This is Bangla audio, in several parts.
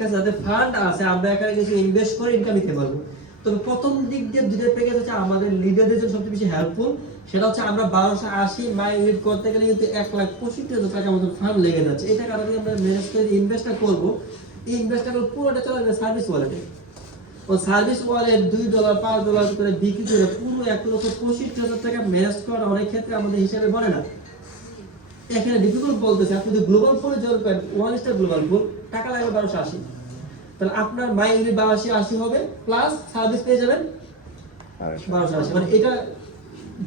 কাছে যাদের ফান্ড আছে আমরা এখানে কিছু ইনভেস্ট করে ইনকাম নিতে পারবো। তবে প্রথম দিক দিয়ে দুটো প্যাকেজ হচ্ছে আমাদের লিডারদের জন্য সবচেয়ে বেশি হেল্পফুল। সেটা হচ্ছে আমরা 1280 মাই ইউনিট করতে গেলে কিন্তু 1,65,000 টাকা মতো ফান্ড লেগে যাচ্ছে। এটা কারণে আমরা ম্যানেজ করে ইনভেস্টটা করব, এই ইনভেস্টটা করব পুরোটা চলে যাবে সার্ভিস ওয়ালেটে। ও সার্ভিস ওয়ালেট $2 $5 করে বিক্রি করে পুরো 1,65,000 টাকা ম্যানেজ করা অনেক ক্ষেত্রে আমাদের হিসাবে বলে না। এখানে ডিফিকাল্ট বলতেছে আপনি যদি গ্লোবাল পুলে জয়েন করেন, ওয়ান স্টার গ্লোবাল পুল টাকা লাগবে 1280, তাহলে আপনার মাই ইউনিট 1280 হবে প্লাস সার্ভিস পেয়ে যাবেন 1280। মানে এটা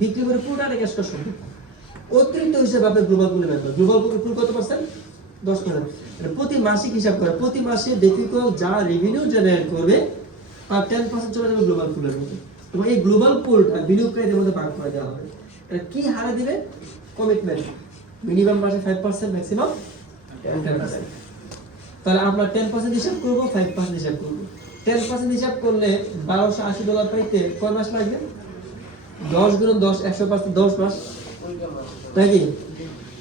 বিক্রি করে পুরোটা ক্যাশ করা সম্ভব। অতিরিক্ত হিসেবে আপনি গ্লোবাল পুলে নেবেন। গ্লোবাল পুল কত পার্সেন্ট? 10%। এটা প্রতি মাসিক হিসাব করে প্রতি মাসে ডিফিকাল্ট যা রেভিনিউ জেনারেট করবে তার 10% চলে যাবে গ্লোবাল পুলের মধ্যে। এবং এই গ্লোবাল পুলটা বিনিয়োগকারীদের মধ্যে ভাগ করে দেওয়া হবে। এটা কি হারে দিবে? কমিটমেন্ট মিনিমাম মাসে 5%, ম্যাক্সিমাম 10%। তাহলে আমরা 10% হিসাব করব, 5% হিসাব করব। 10% হিসাব করলে $1280 পাইতে কয় মাস লাগবে? 10 গুণ 10 100%, 10 মাস, তাই কি?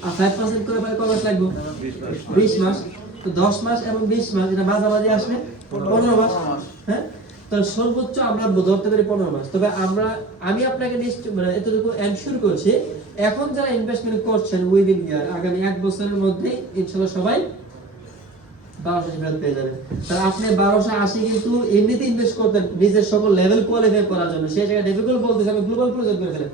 আর 5% করে পাই কয় মাস লাগবে? 20 মাস। তো 10 মাস এবং 20 মাস এটা মাঝামাঝি আসবে 15 মাস। হ্যাঁ, তাহলে সর্বোচ্চ আমরা ধরতে পারি 15 মাস। তবে আমি আপনাকে নিশ্চয় মানে এতটুকু এনশিওর করছি, এখন যারা ইনভেস্টমেন্ট করছেন উইদিন ইয়ার আগামী 1 বছরের মধ্যে ইনশাআল্লাহ সবাই 1280 পেয়ে যাবেন। তাহলে আপনি 1280 কিন্তু এমনিতে ইনভেস্ট করতেন নিজের সকল লেভেল কোয়ালিফাই করার জন্য, সেই জায়গায় ডিফিকাল্ট বলতেছে আমি গ্লোবাল পুলে জয়েন করে ফেলেন।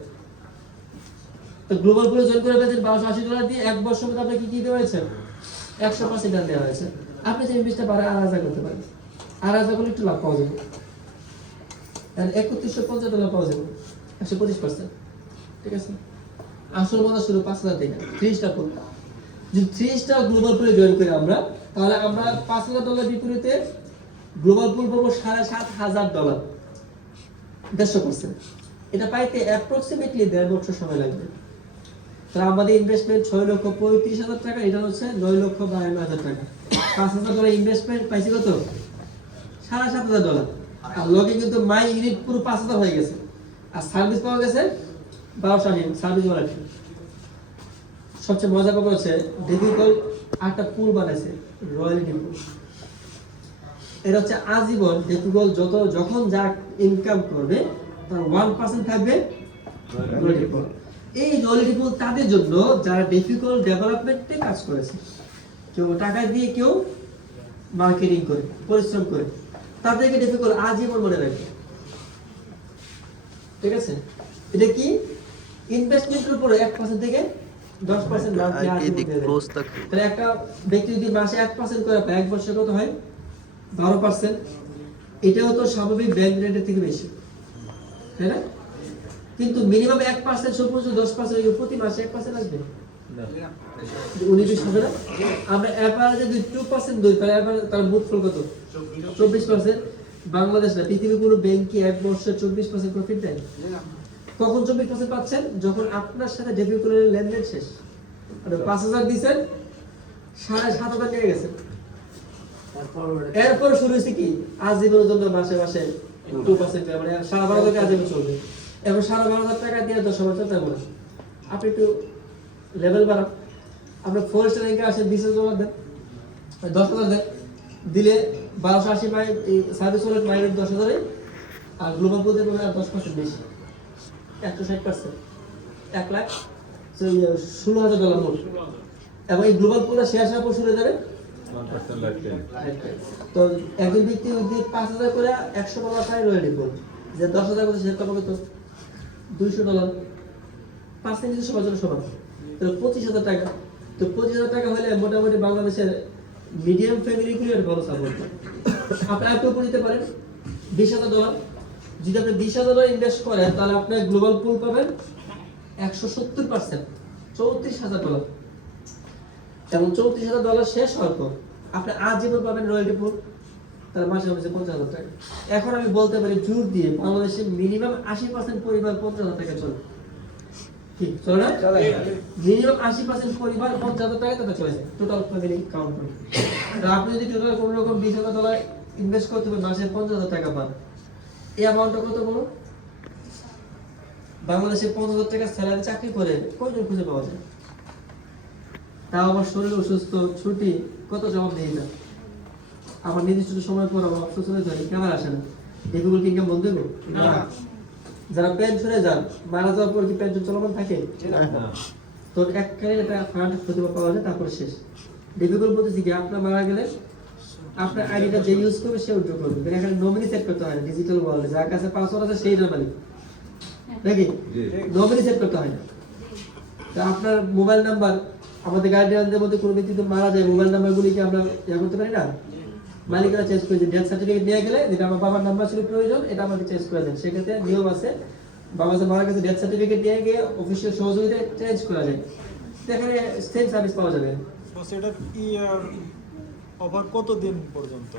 তো গ্লোবাল পুলে জয়েন করে ফেলেন $1280 দিয়ে 1 বছর মধ্যে আপনি কি দেওয়া হয়েছে? 100% টাকা দেওয়া হয়েছে। আপনি যে ইনভেস্টটা বাড়া 8000 করতে পারেন, 8000 করলে একটু লাভ পাওয়া যাবে। আর $3150 পাওয়া যাবে 125%। ঠিক আছে, আসল মতো শুরু 5000 থেকে 30টা পুল। যদি 30টা গ্লোবাল পুলে জয়েন করি আমরা, তাহলে আমরা $5000 বিপরীতে গ্লোবাল পুল পাবো $7500, 150%। এটা পাইতে অ্যাপ্রক্সিমেটলি 1.5 বছর সময় লাগবে। তাহলে আমাদের ইনভেস্টমেন্ট 6,35,000 টাকা, এটা হচ্ছে 9,52,000 টাকা। $5000 ইনভেস্টমেন্ট পাইছি কত? $7500। আর লগে কিন্তু মাই ইউনিট পুরো 5000 হয়ে গেছে, আর সার্ভিস পাওয়া গেছে 1280 সার্ভিস ওয়ালেট। সবচেয়ে মজা পাবো হচ্ছে ডিফিকাল্ট একটা পুল বানাইছে রয়্যালিটি পুল। এটা হচ্ছে আজীবন ডিফিকাল্ট যখন যা ইনকাম করবে তার 1% থাকবে রয়্যালিটি পুল। এই রয়্যালিটি পুল তাদের জন্য যারা ডিফিকাল্ট ডেভেলপমেন্টে কাজ করেছে, কেউ টাকা দিয়ে, কেউ মার্কেটিং করে, পরিশ্রম করে, তাদেরকে ডিফিকাল্ট আজীবন মনে রাখবে। ঠিক আছে, এটা কি ইনভেস্টমেন্টের উপরে 1% থেকে 10% লাভ দেওয়া হয়। তাহলে একটা ব্যক্তি যদি মাসে 1% করে পায়, 1 বছরে কত হয়? 12%। এটাও তো স্বাভাবিক ব্যাংক রেটের থেকে বেশি, তাই না? কিন্তু মিনিমাম 1% সর্বোচ্চ 10% প্রতি মাসে 1% আসবে না, 19 হবে না। আমরা এভারেজে যদি 2% ধরি তাহলে তার মুট ফল কত? 24%। বাংলাদেশ না, পৃথিবীর কোনো ব্যাংকই 1 বছরে 24% প্রফিট দেয়? কখন 24% পাচ্ছেন? যখন আপনার সাথে ডেবিট করে লেনদেন শেষ। মানে 5000 দিবেন, 7500 টাকা গেছে। এরপর শুরু হইছে কি আজীবনের জন্য মাসে মাসে 2% মানে 12,500 টাকা আজীবন চলবে। এখন 12,500 টাকা দিয়ে 10 বছর চিন্তা করেন, আপনি একটু লেভেল বাড়ান। আপনি ফরেস্ট র্যাঙ্কে আসেন, $20,000 দেন, 10,000 দেন, দিলে 1280 মাই সার্ভিস ওয়ালেট মাইনাস 10,000, আর গ্লোবাল পুল দেন 10% বেশি, 160%, 1,16,000 মোট। এবং এই গ্লোবাল পুলটা শেয়ার হওয়ার পর শুরু হয়ে যাবে 1%। তো একজন ব্যক্তি যদি 5,000 করে 100 টাকা রয়্যালিটি পুল, যে 10,000 করে শেয়ার করবে তো $200, 5% যদি সবার জন্য সমান, তাহলে 25,000 টাকা। তো 25,000 টাকা হলে মোটামুটি বাংলাদেশের মিডিয়াম ফ্যামিলিগুলি আর ভালো সাপোর্ট। আপনি একটু উপর দিতে পারেন $20,000। যদি আপনি $20,000 ইনভেস্ট করেন তাহলে আপনি গ্লোবাল পুল পাবেন 170%, $34,000। এবং $34,000 শেষ হওয়ার পর আপনি আজীবন পাবেন রয়্যালিটি পুল, তার মাসে হচ্ছে 50,000 টাকা। এখন আমি বলতে পারি জোর দিয়ে বাংলাদেশে মিনিমাম 80% পরিবার 50,000 টাকা চলে। ঠিক চলে না? মিনিমাম 80% পরিবার 50,000 টাকা তাতে চলে যায় টোটাল ফ্যামিলি কাউন্ট করে। আর আপনি যদি টোটাল কোনো রকম $20,000 ইনভেস্ট করতে পারেন, মাসে 50,000 টাকা পান, এই অ্যামাউন্টটা কত বড়? বাংলাদেশে 50,000 টাকা স্যালারি চাকরি করে কয়জন খুঁজে পাওয়া যায়? তাও আমার শরীর অসুস্থ, ছুটি, কত জবাব দেই না। আমার নির্দিষ্ট সময় পর আমার অবসর চলে যায় কেমন আসে না ডেফিকুল কি ইনকাম বন্ধ হবে না যারা পেনশনে যান মারা যাওয়ার পর কি পেনশন চলমান থাকে তো এককালে একটা ফান্ড প্রতিভা পাওয়া যায় তারপর শেষ ডেফিকুল বলতেছি কি আপনার মারা গেলে আপনার আইডিটা যে ইউজ করবে সে উইথড্র করবে এখানে নমিনি সেট করতে হয় না ডিজিটাল ওয়ার্ল্ডে যার কাছে পাসওয়ার্ড আছে সেই নমিনি নাকি নমিনি সেট করতে হয় না তো আপনার মোবাইল নাম্বার আমাদের গার্ডিয়ানদের মধ্যে কোনো ব্যক্তি মারা যায় মোবাইল নাম্বারগুলি কি আমরা ইয়া করতে পারি না মালিকরা চেঞ্জ করে দিন ডেথ সার্টিফিকেট নিয়ে গেলে যেটা আমার বাবার নাম্বার ছিল প্রয়োজন এটা আমাকে চেঞ্জ করে দেন সেক্ষেত্রে নিয়ম আছে বাবা যে মারা গেছে ডেথ সার্টিফিকেট নিয়ে গিয়ে অফিসিয়াল সহযোগিতায় চেঞ্জ করা যায় এখানে সেম সার্ভিস পাওয়া যাবে সেটা কি অফার কত দিন পর্যন্ত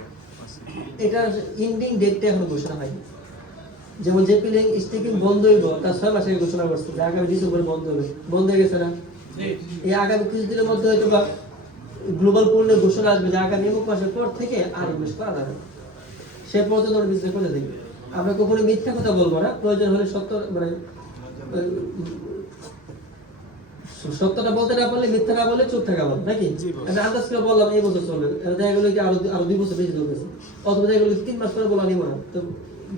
আছে এটা ইন্ডিং ডেটটা এখন ঘোষণা হয়নি যেমন যে পিলিং স্টিকিং বন্ধ হইব তার 6 মাস আগে ঘোষণা করছে যে আগামী ডিসেম্বরে বন্ধ হবে বন্ধ হয়ে গেছে না এই আগামী কিছুদিনের মধ্যে হয়তো বা গ্লোবাল পূর্ণে ঘোষণা আসবে যে আগামী এক মাসের পর থেকে আর ইনভেস্ট করা যাবে সে পর্যন্ত ওরা বিজনেস করে দেবে আমরা কখনো মিথ্যা কথা বলবো না প্রয়োজন হলে সত্য মানে সত্যটা বলতে না পারলে মিথ্যা না বলে চুপ থাকা বল নাকি আমি আন্দাজ করে বললাম এই বছর চলবে দেখা গেলো কি আরো 2 বছর বেশি চলবে অথবা দেখা গেলো 3 মাস পরে বলা নিব না তো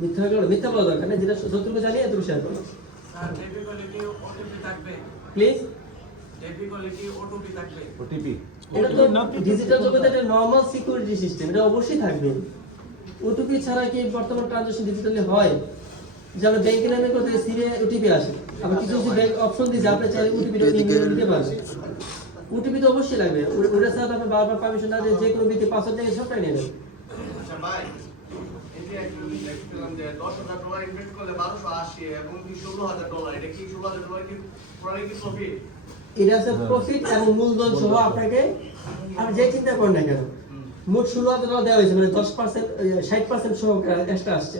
মিথ্যা মিথ্যা বলা দরকার না যেটা সত্যটা জানি এত শেয়ার করো স্যার ডেবি কোয়ালিটি ওটিপি থাকবে প্লিজ ডেবি কোয়ালিটি ওটিপি থাকবে ওটিপি এটা তো ডিজিটাল জগতে একটা নরমাল সিকিউরিটি সিস্টেম এটা অবশ্যই থাকবে ওটিপি ছাড়া কি বর্তমান ট্রানজাকশন ডিজিটালি হয় যেমন ব্যাংকে লেনদেন করতে সিরিয়াল ওটিপি আসে আবার কিছু কিছু ব্যাংক অপশন দিয়েছে আপনি চাইলে ওটিপিটা নিতে পারবেন ওটিপি তো অবশ্যই লাগবে ওটা ছাড়া আপনি বারবার পারমিশন না দিয়ে যে কোনো ব্যক্তি পাসওয়ার্ড দিয়ে সবটাই নেবেন আচ্ছা ভাই এটি একটু দেখলাম যে $10,000 ইনভেস্ট করলে 1280 এবং $16,000 এটা কি $16,000 কি পুরোটাই কি প্রফিট এটা আছে প্রফিট এবং মূলধন সহ আপনাকে আপনি যে চিন্তা করেন না কেন মোট 16,000 দেওয়া হয়েছে মানে 10% 60% সহ এক্সট্রা আসছে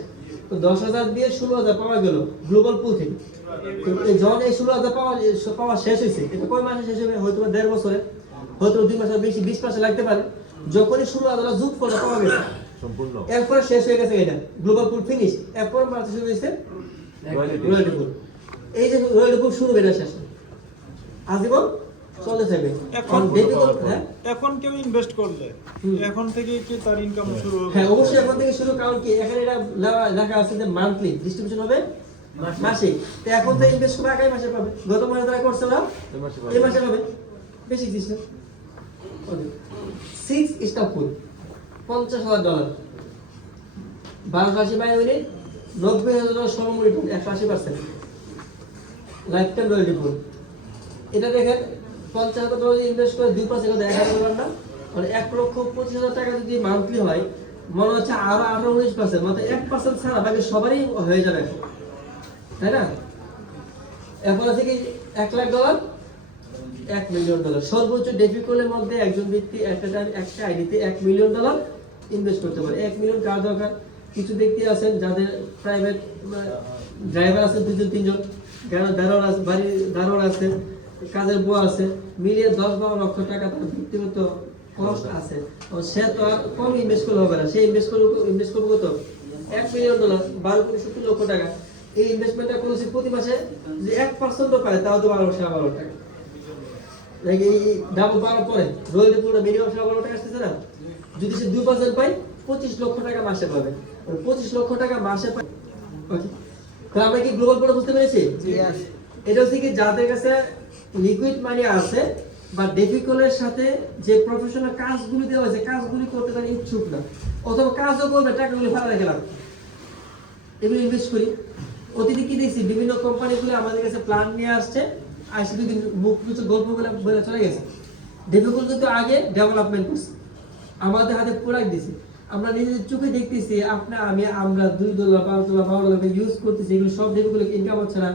তো 10,000 দিয়ে 16,000 পাওয়া গেল গ্লোবাল পুল থেকে তো যখন এই 16,000 পাওয়া শেষ হয়েছে এটা কয় মাসে শেষ হবে হয়তো 1.5 বছরে হয়তো 2 মাসের বেশি 20 মাসে লাগতে পারে যখনই 16,000 যোগ করে পাওয়া গেছে সম্পূর্ণ এরপর শেষ হয়ে গেছে এটা গ্লোবাল পুল ফিনিশ এরপর মাসে শুরু হয়েছে রয়্যালটি পুল এই যে রয়্যালটি পুল শুরু এটা শেষ আজীবন চলতে থাকবে এখন কেউ ইনভেস্ট করলে এখন থেকে কি তার ইনকাম শুরু হবে হ্যাঁ অবশ্যই এখন থেকে শুরু কারণ কি এখানে এটা লেখা আছে যে মান্থলি ডিস্ট্রিবিউশন হবে মাসিক তো এখন তো ইনভেস্ট করবে আগামী মাসে পাবে গত মাসে যারা করছে না এই মাসে পাবে বেসিক সিস্টেম 6 স্টাফ ফুল $50,000 1280 বাইরে হইলে $90,000 সমমূল্য 180% লাইফ টাইম রয়্যালটি ফুল এটা দেখেন $50,000 ইনভেস্ট করে 2% কত 1,000 না মানে 1,25,000 টাকা যদি মান্থলি হয় মনে হচ্ছে আরো 18-19% মানে 1% ছাড়া বাকি সবারই হয়ে যাবে তাই না এখন আছে কি $1,00,000 $1 মিলিয়ন সর্বোচ্চ ডেফিকলের মধ্যে একজন ব্যক্তি একটা টাইম একটা আইডিতে $1 মিলিয়ন ইনভেস্ট করতে পারে 1 মিলিয়ন কার দরকার কিছু ব্যক্তি আছেন যাদের প্রাইভেট ড্রাইভার আছে 2-3 জন দারোয়ান আছে বাড়ির দারোয়ান আছে কাজের বুয়া আছে মিলিয়ে 10-12 লক্ষ টাকা তার ব্যক্তিগত কস্ট আছে সে তো আর কম ইনভেস্ট করলে হবে না সে ইনভেস্ট করবে কত $1 মিলিয়ন 12,70 লক্ষ টাকা এই ইনভেস্টমেন্টটা করছে প্রতি মাসে যে 1% পায় তাও তো 12,000 টাকা এই ডাবল পাওয়ার পরে রয়্যালটি পুরো মিনিমাম 12,000 টাকা আসতেছে না যদি সে 2% পায় 25 লক্ষ টাকা মাসে পাবে 25 লক্ষ টাকা মাসে পায় ওকে তাহলে আমরা কি গ্লোবাল পুরো বুঝতে পেরেছি এটা হচ্ছে কি যাদের কাছে লিকুইড মানি আছে বা ডেফিকলের সাথে যে প্রফেশনাল কাজগুলো দেওয়া হয়েছে কাজগুলি করতে তারা ইচ্ছুক না অথবা কাজও করবে টাকাগুলো ফেলা রেখে লাভ এগুলো ইনভেস্ট করি অতীতে কি দেখছি বিভিন্ন কোম্পানিগুলো আমাদের কাছে প্ল্যান নিয়ে আসছে আসে দুদিন মুখ কিছু গল্পগুলো বলে চলে গেছে ডেফিকল কিন্তু আগে ডেভেলপমেন্ট করছে আমাদের হাতে প্রোডাক্ট দিছে আমরা নিজেদের চোখে দেখতেছি আমরা $2 $5 $12 ইউজ করতেছি এগুলো সব ডেফিকল ইনকাম হচ্ছে না